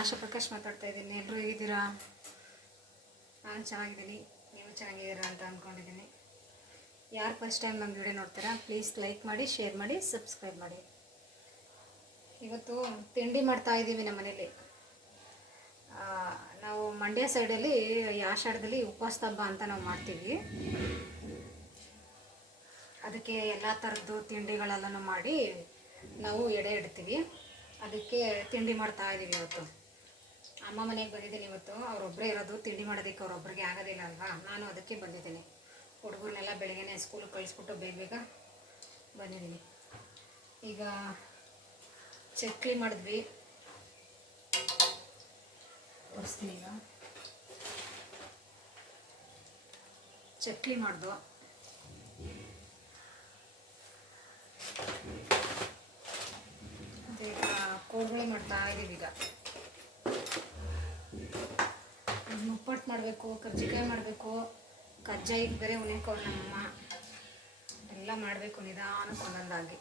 ಆಶಾ ಪ್ರಕಾಶ್ ಮಾತಾಡ್ತಾ ಇದ್ದೀನಿ. ಎಲ್ಲರೂ ಹೇಗಿದ್ದೀರಾ? ನಾನು ಚೆನ್ನಾಗಿದ್ದೀನಿ, ನೀವು ಚೆನ್ನಾಗಿದ್ದೀರಾ ಅಂತ ಅಂದ್ಕೊಂಡಿದ್ದೀನಿ. ಯಾರು ಫಸ್ಟ್ ಟೈಮ್ ನಮ್ಮ ವಿಡಿಯೋ ನೋಡ್ತೀರಾ ಪ್ಲೀಸ್ ಲೈಕ್ ಮಾಡಿ, ಶೇರ್ ಮಾಡಿ, ಸಬ್ಸ್ಕ್ರೈಬ್ ಮಾಡಿ. ಇವತ್ತು ತಿಂಡಿ ಮಾಡ್ತಾ ಇದ್ದೀವಿ ನಮ್ಮ ಮನೇಲಿ. ನಾವು ಮಂಡ್ಯ ಸೈಡಲ್ಲಿ ಈ ಆಷಾಢದಲ್ಲಿ ಉಪವಾಸ ಹಬ್ಬ ಅಂತ ನಾವು ಮಾಡ್ತೀವಿ. ಅದಕ್ಕೆ ಎಲ್ಲ ಥರದ್ದು ತಿಂಡಿಗಳೆಲ್ಲನೂ ಮಾಡಿ ನಾವು ಎಡೆ ಇಡ್ತೀವಿ. ಅದಕ್ಕೆ ತಿಂಡಿ ಮಾಡ್ತಾ ಇದ್ದೀವಿ. ಇವತ್ತು ಅಮ್ಮ ಮನೆಗೆ ಬಂದಿದ್ದೀನಿ. ಇವತ್ತು ಅವರೊಬ್ಬರೇ ಇರೋದು, ತಿಂಡಿ ಮಾಡೋದಕ್ಕೆ ಅವರೊಬ್ಬರಿಗೆ ಆಗೋದಿಲ್ಲ ಅಲ್ವಾ, ನಾನು ಅದಕ್ಕೆ ಬಂದಿದ್ದೀನಿ. ಹುಡುಗರನ್ನೆಲ್ಲ ಬೆಳಗ್ಗೆನೇ ಸ್ಕೂಲಿಗೆ ಕಳಿಸ್ಬಿಟ್ಟು ಬೇಗ ಬೇಗ ಬಂದಿದ್ದೀನಿ. ಈಗ ಚಕ್ಲಿ ಮಾಡಿದ್ವಿ, ತೋರಿಸ್ತೀನಿ. ಈಗ ಚಕ್ಲಿ ಮಾಡ್ದು, ಈಗ ಕೋಡ್ಬಳೆ ಮಾಡ್ತಾ ಇದ್ದೀವಿ. ಈಗ ಮುಪ್ಪಟ್ಟು ಮಾಡಬೇಕು, ಕರ್ಜಿಕಾಯಿ ಮಾಡಬೇಕು, ಕಜ್ಜಾಯಿಗೆ ಬೇರೆ ಉನೇಕೋರು ನಮ್ಮಮ್ಮ, ಎಲ್ಲ ಮಾಡಬೇಕು ನಿಧಾನಕ್ಕೆ ಒಂದೊಂದಾಗಿ.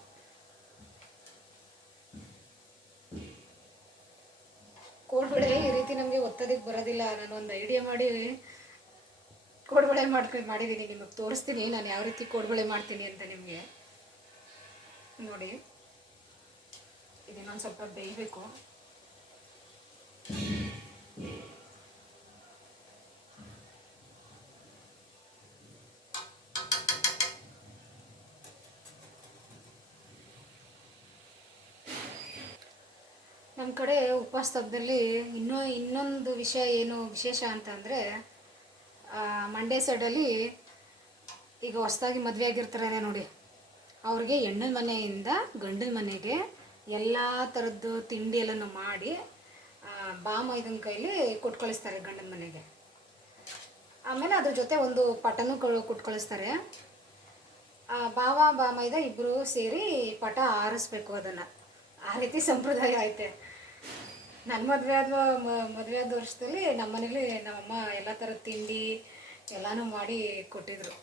ಕೋಡ್ಬಳೆ ಈ ರೀತಿ ನಮಗೆ ಒತ್ತೋದಕ್ಕೆ ಬರೋದಿಲ್ಲ. ನಾನು ಒಂದು ಐಡಿಯಾ ಮಾಡಿ ಕೋಡ್ಬಳೆ ಮಾಡಿದ್ದೀನಿ, ನಿಮಗೆ ತೋರಿಸ್ತೀನಿ ನಾನು ಯಾವ ರೀತಿ ಕೋಡ್ಬಳೆ ಮಾಡ್ತೀನಿ ಅಂತ. ನಿಮಗೆ ನೋಡಿ, ಇದನ್ನೊಂದು ಸ್ವಲ್ಪ ಬೇಯಬೇಕು. ನಮ್ಮ ಕಡೆ ಉಪವಾಸ ಹಬ್ಬದಲ್ಲಿ ಇನ್ನೊಂದು ವಿಷಯ ಏನು ವಿಶೇಷ ಅಂತಂದರೆ, ಮಂಡ್ಯ ಸೈಡಲ್ಲಿ ಈಗ ಹೊಸದಾಗಿ ಮದುವೆ ಆಗಿರ್ತಾರೆ ನೋಡಿ, ಅವ್ರಿಗೆ ಹೆಣ್ಣಿನ ಮನೆಯಿಂದ ಗಂಡನ ಮನೆಗೆ ಎಲ್ಲ ಥರದ್ದು ತಿಂಡಿ ಎಲ್ಲನೂ ಮಾಡಿ ಬಾಮೈದನ ಕೈಲಿ ಕೊಟ್ಟು ಕಳಿಸ್ತಾರೆ ಗಂಡನ ಮನೆಗೆ. ಆಮೇಲೆ ಅದ್ರ ಜೊತೆ ಒಂದು ಪಟನೂ ಕೊಟ್ಟು ಕಳಿಸ್ತಾರೆ. ಬಾವ ಬಾಮೈದ ಇಬ್ಬರು ಸೇರಿ ಪಟ ಆರಿಸ್ಬೇಕು ಅದನ್ನು. ಆ ರೀತಿ ಸಂಪ್ರದಾಯ ಐತೆ. ನನ್ನ ಮದುವೆ ಆದ ವರ್ಷದಲ್ಲಿ ನಮ್ಮ ಮನೇಲಿ ನಮ್ಮಮ್ಮ ಎಲ್ಲ ಥರದ ತಿಂಡಿ ಎಲ್ಲನೂ ಮಾಡಿ ಕೊಟ್ಟಿದ್ರು.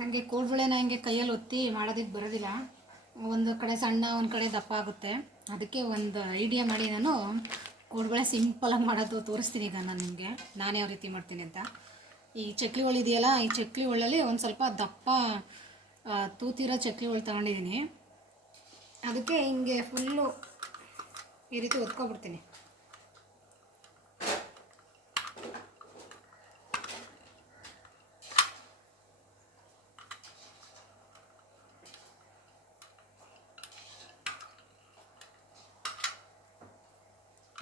ನನಗೆ ಕೋಡ್ಬಳೆನ ಹಿಂಗೆ ಕೈಯಲ್ಲಿ ಒತ್ತಿ ಮಾಡೋದಕ್ಕೆ ಬರೋದಿಲ್ಲ. ಒಂದು ಕಡೆ ಸಣ್ಣ, ಒಂದು ಕಡೆ ದಪ್ಪ ಆಗುತ್ತೆ. ಅದಕ್ಕೆ ಒಂದು ಐಡಿಯಾ ಮಾಡಿ ನಾನು ಕೋಡ್ಬಳೆ ಸಿಂಪಲಾಗಿ ಮಾಡೋದು ತೋರಿಸ್ತೀನಿ. ಈಗ ನಾನು ನಿಮಗೆ ನಾನು ಯಾವ ರೀತಿ ಮಾಡ್ತೀನಿ ಅಂತ. ಈ ಚಕ್ಲಿ ಒಳ್ಳು ಇದೆಯಲ್ಲ, ಈ ಚಕ್ಲಿ ಒಳ್ಳಲ್ಲಿ ಒಂದು ಸ್ವಲ್ಪ ದಪ್ಪ ತೂತಿರೋ ಚಕ್ಲಿ ಒಳ್ಳು ತಗೊಂಡಿದ್ದೀನಿ. ಅದಕ್ಕೆ ಹಿಂಗೆ ಫುಲ್ಲು ಈ ರೀತಿ ಒತ್ಕೊಬಿಡ್ತೀನಿ.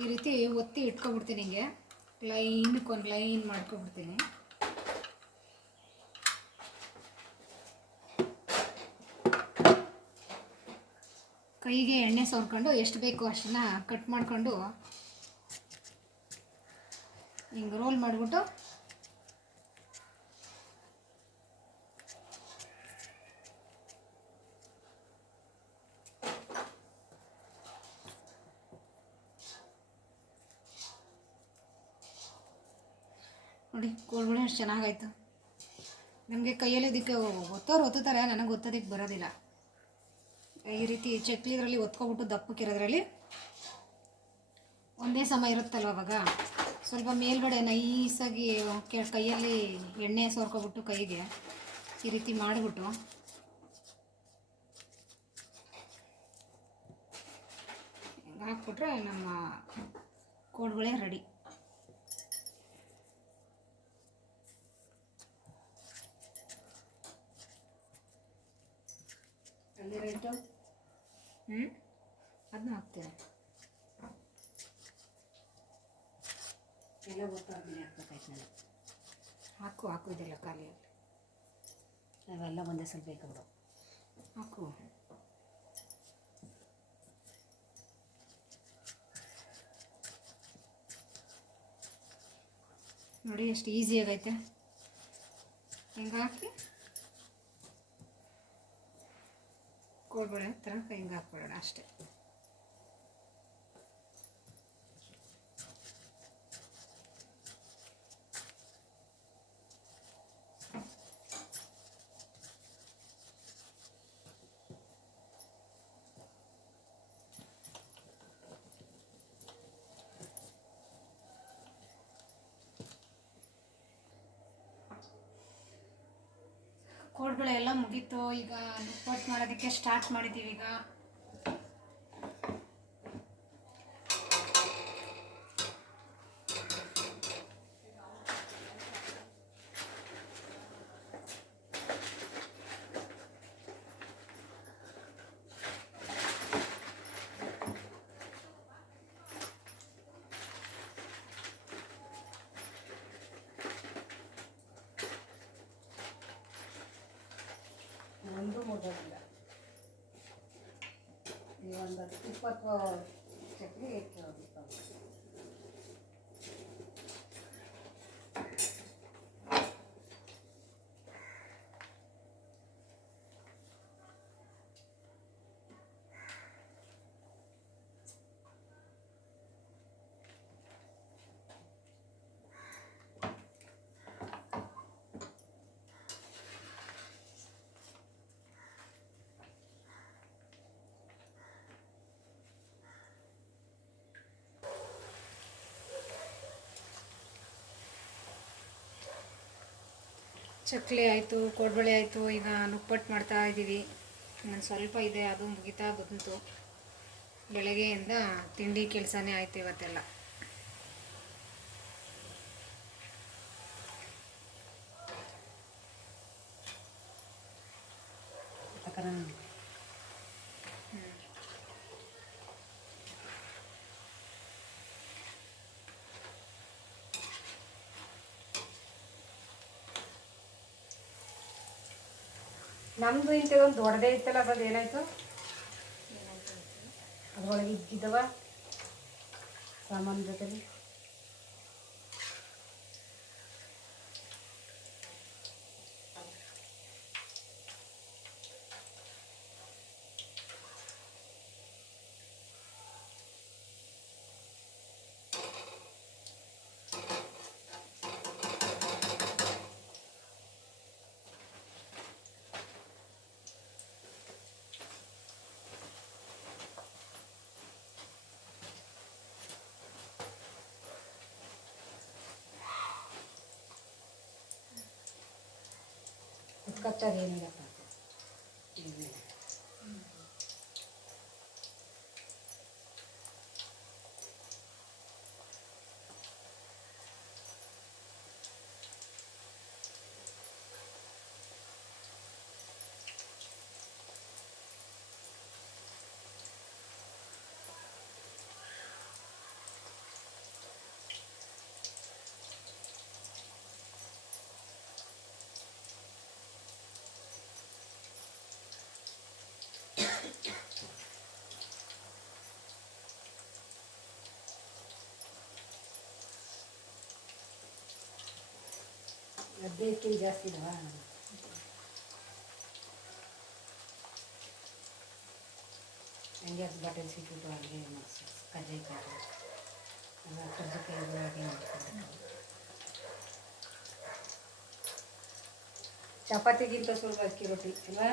ಈ ರೀತಿ ಒತ್ತಿ ಇಟ್ಕೊಬಿಡ್ತೀನಿ. ಹಿಂಗೆ ಲೈನಕ್ಕೆ ಒಂದು ಲೈನ್ ಮಾಡ್ಕೊಬಿಡ್ತೀನಿ. ಕೈಗೆ ಎಣ್ಣೆ ಸವರ್ಕೊಂಡು ಎಷ್ಟು ಬೇಕು ಅಷ್ಟನ್ನ ಕಟ್ ಮಾಡಿಕೊಂಡು ಹಿಂಗೆ ರೋಲ್ ಮಾಡಿಬಿಟ್ಟು ನೋಡಿ, ಕೋಡ್ಬಳೆ ಅಷ್ಟು ಚೆನ್ನಾಗಾಯ್ತು. ನಮಗೆ ಕೈಯಲ್ಲಿ ಇದಕ್ಕೆ ಒತ್ತುತ್ತಾರೆ, ನನಗೆ ಒತ್ತೋದಕ್ಕೆ ಬರೋದಿಲ್ಲ. ಈ ರೀತಿ ಚಕ್ಲಿ ಇದರಲ್ಲಿ ಒತ್ಕೊಬಿಟ್ಟು ದಪ್ಪಕ್ಕಿರೋದ್ರಲ್ಲಿ ಒಂದೇ ಸಮ ಇರುತ್ತಲ್ವ, ಅವಾಗ ಸ್ವಲ್ಪ ಮೇಲ್ಗಡೆ ನೈಸಾಗಿ ಕೈಯಲ್ಲಿ ಎಣ್ಣೆ ಸೋರ್ಕೊಬಿಟ್ಟು ಕೈಗೆ ಈ ರೀತಿ ಮಾಡಿಬಿಟ್ಟು ಹಾಕ್ಬಿಟ್ರೆ ನಮ್ಮ ಕೋಡ್ಬಳೆ ರೆಡಿ. ಅಲ್ಲಿ ರೆಡ್ಡು ಅದನ್ನ ಹಾಕ್ತೀನಿ. ಎಲ್ಲ ಗೊತ್ತಾದ್ಮೇಲೆ ಹಾಕ್ಬೇಕಾಯ್ತು ನಾನು. ಹಾಕು ಇದೆಲ್ಲ ಖಾಲಿ ಅವೆಲ್ಲ ಒಂದೇ ಸ್ವಲ್ಪ ಬೇಕಂದು ಹಾಕು. ನೋಡಿ ಎಷ್ಟು ಈಸಿಯಾಗೈತೆ. ಹಿಂಗೆ ಹಾಕಿ ಕೋಡ್ಬಳೆ ಥರ ಹಿಂಗೆ ಹಾಕ್ಬಿಡೋಣ ಅಷ್ಟೇ. ಕೋಡ್ಬಳೆ ಎಲ್ಲ ಮುಗೀತು. ಈಗ ನುಪ್ಪಟ್ಟು ಮಾಡೋದಕ್ಕೆ ಸ್ಟಾರ್ಟ್ ಮಾಡಿದ್ದೀವಿ. ಈಗ ಒಂದು ಮುಗಿದಿಲ್ಲ. ಈ ಒಂದು 20 ಚಕ್ಲಿ ಇಟ್ಟು ಚಕ್ಲಿ ಆಯಿತು, ಕೋಡ್ಬಳೆ ಆಯಿತು. ಈಗ ನುಪ್ಪಟ್ಟು ಮಾಡ್ತಾ ಇದ್ದೀವಿ. ಇನ್ನೊಂದು ಸ್ವಲ್ಪ ಇದೆ, ಅದು ಮುಗಿತಾ ಬಂತು. ಬೆಳಗ್ಗೆಯಿಂದ ತಿಂಡಿ ಕೆಲಸನೇ ಆಯಿತು ಇವತ್ತೆಲ್ಲ. ನಮ್ಮದು ಇಂಥದ್ದೊಂದು ದೊಡ್ಡದೇ ಇತ್ತಲ್ಲ, ಅದು ಏನಾಯಿತು? ಅದರೊಳಗೆ ಇದ್ದಿದ್ದವ ಸಾಮಾನು ಜೊತೆಲಿ ಕಚ್ಚೋದು ಏನಿಲ್ಲಪ್ಪ. ಬೇಕಿ ಜಾಸ್ತಿ ಇದಾವ. ಹಂಗೆ ಅದು ಬಾಟಲ್ ಸಿಕ್ಕಿಬಿಟ್ಟು ಅಡುಗೆ ಕಜ್ಜಾಯ ಕಾಳು ಕರ್ಜಿಕಾಯಿ ಅಡುಗೆ ಮಾಡ್ಕೊಂಡು ಚಪಾತಿಗಿಂತ ಸ್ವಲ್ಪ ಅಕ್ಕಿ ರೊಟ್ಟಿ ಅಲ್ವಾ?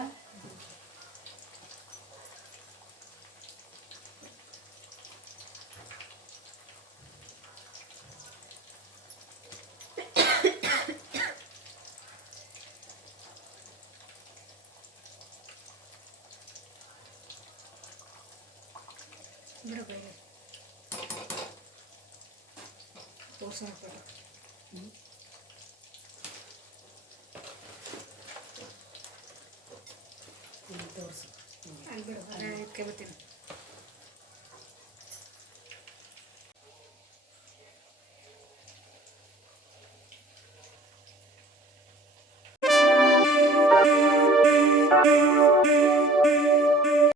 ಬಿಡಬೇಡಿ ತೋರ್ಸೋಣ ತೋರಿಸಿ ಅಲ್ಲಿ ಬಿಡು, ಅದಕ್ಕೆ ಬರ್ತೀನಿ.